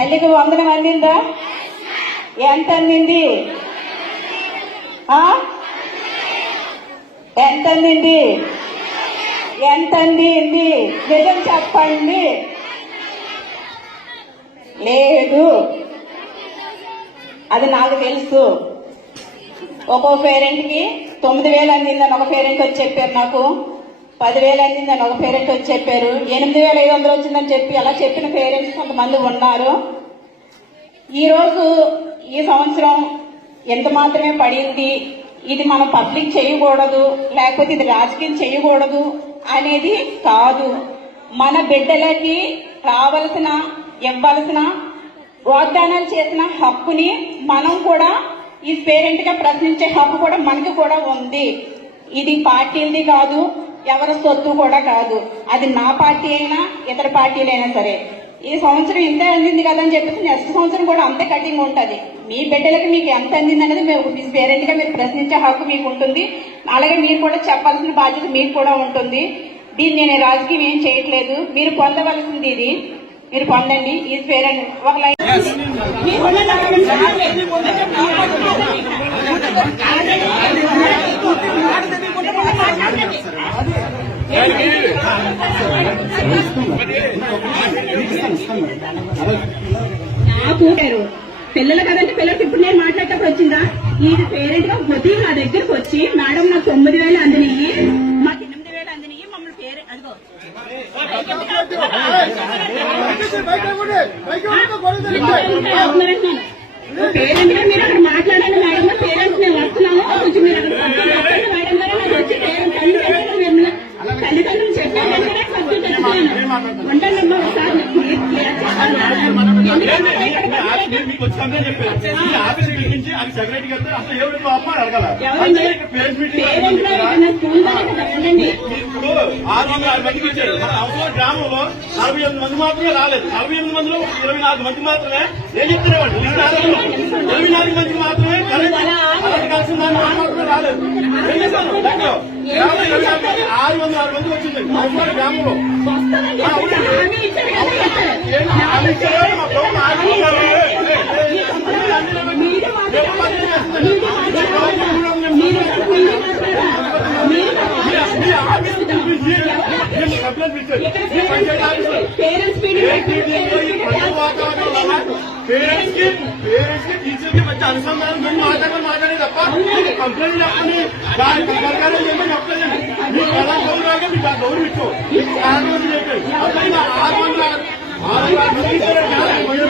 తల్లికి వందనం అందిందా ఎంత అందింది ఎంత అందింది ఎంత అందింది నిజం చెప్పండి. లేదు. అది నాకు తెలుసు. ఒక్కో పేరెంట్కి తొమ్మిది వేలు అందిందని ఒక పేరెంట్ వచ్చి చెప్పారు నాకు. పదివేలు అయిందని ఒక పేరెంట్ వచ్చి చెప్పారు. ఎనిమిది వేల ఐదు వందలు వచ్చిందని చెప్పి అలా చెప్పిన పేరెంట్స్ కొంతమంది ఉన్నారు. ఈరోజు ఈ సంవత్సరం ఎంత మాత్రమే పడింది? ఇది మనం పబ్లిక్ చేయకూడదు లేకపోతే ఇది రాజకీయం చేయకూడదు అనేది కాదు. మన బిడ్డలకి రావలసిన ఇవ్వాల్సిన వాగ్దానాలు చేసిన హక్కుని మనం కూడా ఈ పేరెంట్గా ప్రశ్నించే హక్కు కూడా మనకి కూడా ఉంది. ఇది పార్టీలది కాదు ఎవరి సొత్తు కూడా కాదు. అది నా పార్టీ అయినా ఇతర పార్టీలైనా సరే. ఈ సంవత్సరం ఇంత అందింది కదా అని చెప్పేసి నెక్స్ట్ సంవత్సరం కూడా అంతే కటింగ్ ఉంటది. మీ బిడ్డలకి మీకు ఎంత అందింది అనేది మీ పేరెంట్గా మీరు ప్రశ్నించే హక్కు మీకు ఉంటుంది. అలాగే మీరు కూడా చెప్పాల్సిన బాధ్యత మీకు కూడా ఉంటుంది. దీన్ని నేను రాజకీయం ఏం చేయట్లేదు. మీరు పొందవలసింది ఇది. మీరు పొందండి. ఈ పేరెంట్ ఒక లైన్. మీరు నాకు పిల్లలు కదంటే పిల్లలకి ఇప్పుడు నేను మాట్లాడేటప్పుడు వచ్చిందా? ఈ పేరెంట్గా ఉదయం నా దగ్గరకు వచ్చి మేడం నాకు తొమ్మిది వేలు అందినయి మాకు ఎనిమిది వేలు అందినయి మమ్మల్ని పేరు అదిగో. పేరెంట్గా మీరు అక్కడ మాట్లాడాలి మేడం. పేరెంట్స్ మేము వస్తున్నాము కొంచెం మీరు అక్కడ సబ్జెక్ట్ చెప్పండి మేడం గారు నాకు వచ్చి పేరెంట్ తల్లిదండ్రులు మిమ్మల్ని తల్లిదండ్రులు చెప్పాను వెంటనే సబ్జెక్ట్ ఒకసారి మీకు వచ్చి కంప్లైంట్ చెప్పారు ఈ ఆఫీస్ పిలిపించి అది సెక్రటరీ గారితో అసలు ఎవరికి అమ్మారు అడగాల పేరెంట్స్ మీటింగ్ ఇప్పుడు ఆరు వందల ఆరు మందికి ఇచ్చారు మన అవసరం గ్రామంలో నలభై ఎనిమిది మంది మాత్రమే రాలేదు నలభై ఎనిమిది మందిలో ఇరవై నాలుగు మంది మాత్రమే ఏం చెప్తున్నామండి ఇరవై నాలుగు ఇరవై నాలుగు మందికి మాత్రమే కరెంట్ అలాంటి దాన్ని మాత్రమే రాలేదు ఏం చేశాను లెక్కలో గ్రామంలో ఇరవై నాలుగు మంది ఆరు వందల ఆరు మంది వచ్చింది అవసరం గ్రామంలో వస్తుందని చెప్పి హామీ ఇచ్చారు కదా ఇచ్చారు. ఏం హామీ ఇచ్చారో మా ప్రభుత్వం ఆరు వందల ఆరు మీరు మాట్లాడాలి. మీరు మాట్లాడాలి. మీరు మీరు మాట్లాడాలి. మీరు మీ ఆఫీస్ పిలిపించి నేను కంప్లైంట్ ఇచ్చారు మీ పంచాయతీ ఆఫీసులో పేరెంట్స్ పేరెంట్స్ కి పేరెంట్స్ కి టీచర్ కి మధ్య అనుసంధానం గురించి మాట్లాడమని कंप्लेंट आणि काय सरकारने नेमकं आपल्याला मी त्याला गौरव आहे मी गौरव विकतो आरोग्य आज म्हणजे